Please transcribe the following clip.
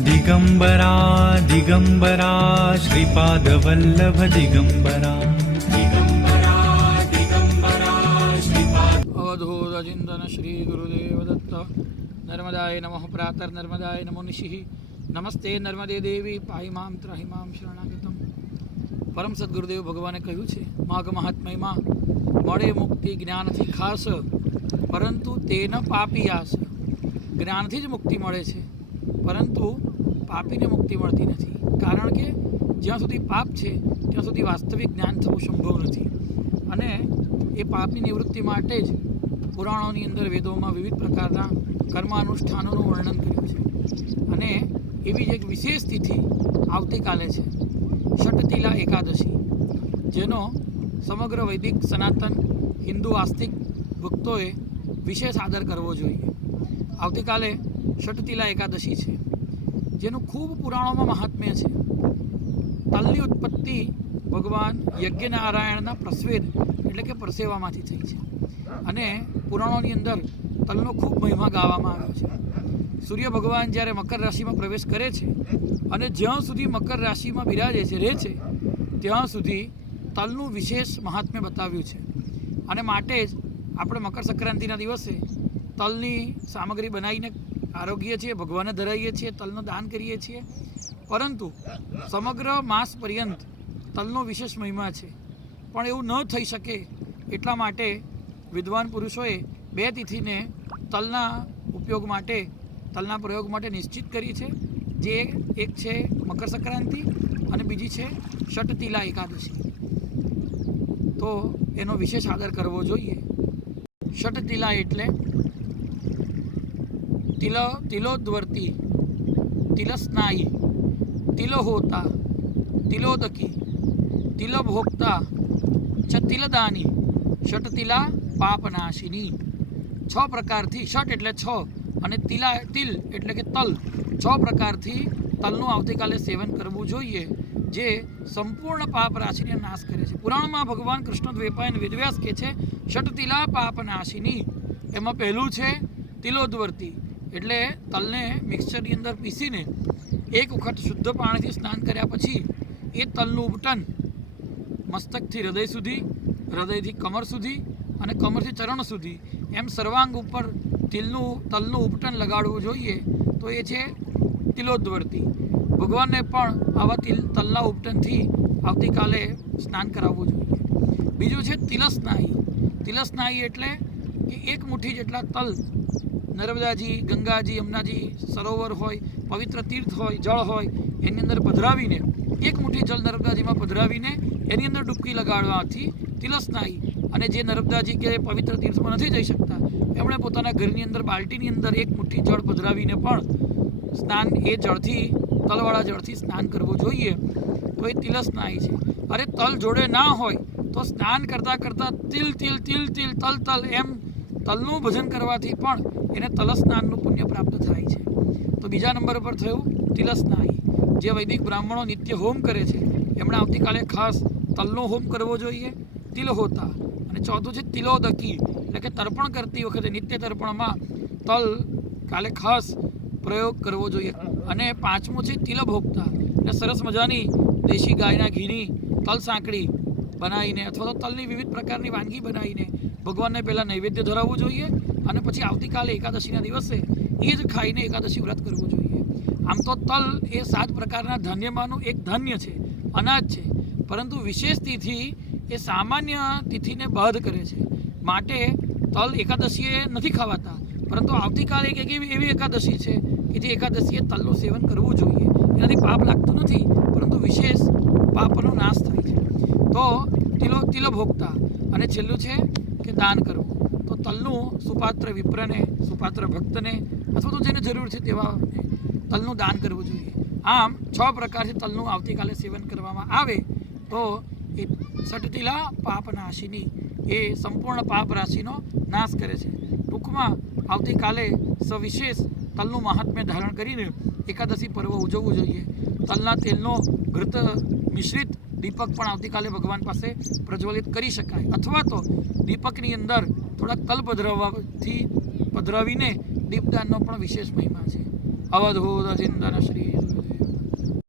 दिगम्बरा दिगम्बरा श्रीपादवल्लभ दिगम्बरा अवधूतचिन्तन श्रीगुरुदेव दत्त नर्मदाय नमः प्रातर्नर्मदाय नमो निशिः નમસ્તે નર્મદે દેવી પાહી મામ ત્રાહી મામ શરણાગતમ પરમ સદગુરુદેવ ભગવાને કહ્યું છે માઘ મહાત્મયમાં મળે મુક્તિ જ્ઞાનથી ખાસ પરંતુ તેન પાપી આસ જ્ઞાનથી જ મુક્તિ મળે છે પરંતુ પાપીને મુક્તિ મળતી નથી. કારણ કે જ્યાં સુધી પાપ છે, ત્યાં સુધી વાસ્તવિક જ્ઞાન થવું સંભવ નથી. અને એ પાપની નિવૃત્તિ માટે જ પુરાણોની અંદર વેદોમાં વિવિધ પ્રકારના કર્માનુષ્ઠાનોનું વર્ણન કર્યું છે. અને એવી જ એક વિશેષ તિથિ આવતીકાલે છે, ષટતિલા એકાદશી, જેનો સમગ્ર વૈદિક, સનાતન, હિન્દુ, આસ્તિક ભક્તોએ વિશેષ આદર કરવો જોઈએ. આવતીકાલે ષટતિલા એકાદશી છે, જેનું ખૂબ પુરાણોમાં મહાત્મ્ય છે. તલની ઉત્પત્તિ ભગવાન યજ્ઞનારાયણના પ્રસ્વેદ, એટલે કે પરસેવામાંથી થઈ છે. અને પુરાણોની અંદર તલનો ખૂબ મહિમા ગાવામાં આવ્યો છે. સૂર્ય ભગવાન જ્યારે મકર રાશિમાં પ્રવેશ કરે છે અને જ્યાં સુધી મકર રાશિમાં બિરાજે છે, રહે છે, ત્યાં સુધી તલનું વિશેષ મહાત્મ્ય બતાવ્યું છે. અને માટે જ આપણે મકર સંક્રાંતિના દિવસે તલની સામગ્રી બનાવીને આરોગ્ય છીએ ભગવાને ધરાવીએ છીએ, તલનું દાન કરીએ છીએ. પરંતુ સમગ્ર માસ પર્યંત તલનો વિશેષ મહિમા છે. પણ એવું ન થઈ શકે એટલા માટે વિદ્વાન પુરુષોએ બે તિથિને તલના ઉપયોગ માટે, તલના પ્રયોગ માટે નિશ્ચિત કરી છે. જે એક છે મકર સંક્રાંતિ અને બીજી છે ષટતિલા એકાદશી. તો એનો વિશેષ આદર કરવો જોઈએ. ષટતિલા એટલે તિલ તિલોદ્વર્તી તિલસ્નાયી તિલહોતા તિલોદકી તિલભોક્તા છ તિલદાની ષટ તિલા પાપનાશિની છ પ્રકારથી ષટ એટલે છ અને તિલા, તિલ એટલે કે તલ. છ પ્રકારથી તલનું આવતીકાલે સેવન કરવું જોઈએ, જે સંપૂર્ણ પાપ રાશિને નાશ કરે છે. પુરાણમાં ભગવાન કૃષ્ણ દ્વેપાયન વેદવ્યાસ કહે છે, ષટતિલા પાપનાશિની. એમાં પહેલું છે, તિલોદ્વર્તી. એટલે તલને મિક્સરની અંદર પીસીને એક વખત શુદ્ધ પાણીથી સ્નાન કર્યા પછી એ તલનું ઉપટન મસ્તકથી હૃદય સુધી, હૃદયથી કમર સુધી અને કમરથી ચરણ સુધી એમ સર્વાંગ ઉપર તિલનું, તલનું ઉપટન લગાડવું જોઈએ તો એ છે તિલોદ્વર્તી. ભગવાનને પણ આવા તિલ, તલના ઉપટનથી આવતીકાલે સ્નાન કરાવવું જોઈએ. બીજું છે તિલસ્નાહી તિલસ્નાહી એટલે કે એક મુઠ્ઠી જેટલા તલ નર્મદાજી, ગંગાજી, યમુનાજી સરોવર હોય, પવિત્ર તીર્થ હોય, જળ હોય, એની અંદર પધરાવીને, એક મુઠ્ઠી જળ નર્મદાજીમાં પધરાવીને એની અંદર ડૂબકી લગાડવાથી તિલસ્નાયી અને જે નર્મદાજી કે પવિત્ર તીર્થમાં નથી જઈ શકતા, એમણે પોતાના ઘરની અંદર, બાલ્ટીની અંદર એક મુઠ્ઠી જળ પધરાવીને પણ સ્નાન, એ જળથી, તલવાળા જળથી સ્નાન કરવું જોઈએ. તો એ તિલસ્નાયી છે. અરે તલ જોડે ના હોય, તો સ્નાન કરતાં કરતાં તિલ તિલ તિલ તિલ, તલ તલ એમ તલનું ભજન કરવાથી પણ એને તલસ્નાનનું પુણ્ય પ્રાપ્ત થાય છે. તો બીજા નંબર પર થયું તિલસ્નાહી જે વૈદિક બ્રાહ્મણો નિત્ય હોમ કરે છે, એમણે આવતીકાલે ખાસ તલનો હોમ કરવો જોઈએ. તિલ હોતા અને ચોથું છે તિલોદકી એટલે કે તર્પણ કરતી વખતે નિત્ય તર્પણમાં તલ કાલે ખાસ પ્રયોગ કરવો જોઈએ. અને પાંચમું છે તિલભોગતા એટલે સરસ મજાની દેશી ગાયના ઘીની તલ સાંકળી. બનાવીને અથવા તો તલની વિવિધ પ્રકારની વાનગી બનાવીને ભગવાનને પહેલાં નૈવેદ્ય ધરાવવું જોઈએ અને પછી આવતીકાલે એકાદશીના દિવસે એ જ ખાઈને એકાદશી વ્રત કરવું જોઈએ. આમ તો તલ એ સાત પ્રકારના ધાન્યમાંનું એક ધાન્ય છે, અનાજ છે. પરંતુ વિશેષ તિથિ એ સામાન્ય તિથિને બાદ કરે છે. માટે તલ એકાદશીએ નથી ખાવાતા, પરંતુ આવતીકાલે એક એવી એવી એકાદશી છે કે જે એકાદશીએ તલનું સેવન કરવું જોઈએ. એનાથી પાપ લાગતું નથી, પરંતુ વિશેષ પાપનો નાશ થાય છે. તો તિલો તિલભોગતા અને છેલ્લું છે કે દાન કરવું. તો તલનું સુપાત્ર વિપ્રને, સુપાત્ર ભક્તને, અથવા તો જેને જરૂર છે તેવા તલનું દાન કરવું જોઈએ. આમ છ પ્રકારથી તલનું આવતીકાલે સેવન કરવામાં આવે, તો એ સટતિલા પાપનાશિની, એ સંપૂર્ણ પાપ રાશિનો નાશ કરે છે. ટૂંકમાં આવતીકાલે સવિશેષ તલનું મહાત્મ્ય ધારણ કરીને એકાદશી પર્વ ઉજવવું જોઈએ. તલના તેલનો ઘૃત મિશ્રિત દીપક પણ આવતીકાલે ભગવાન પાસે પ્રજ્વલિત કરી શકાય. અથવા તો દીપકની અંદર થોડાક તલ પધરાવવાથી પધરાવીને દીપદાનનો પણ વિશેષ મહિમા છે. અવધૂત ચિંતન શ્રી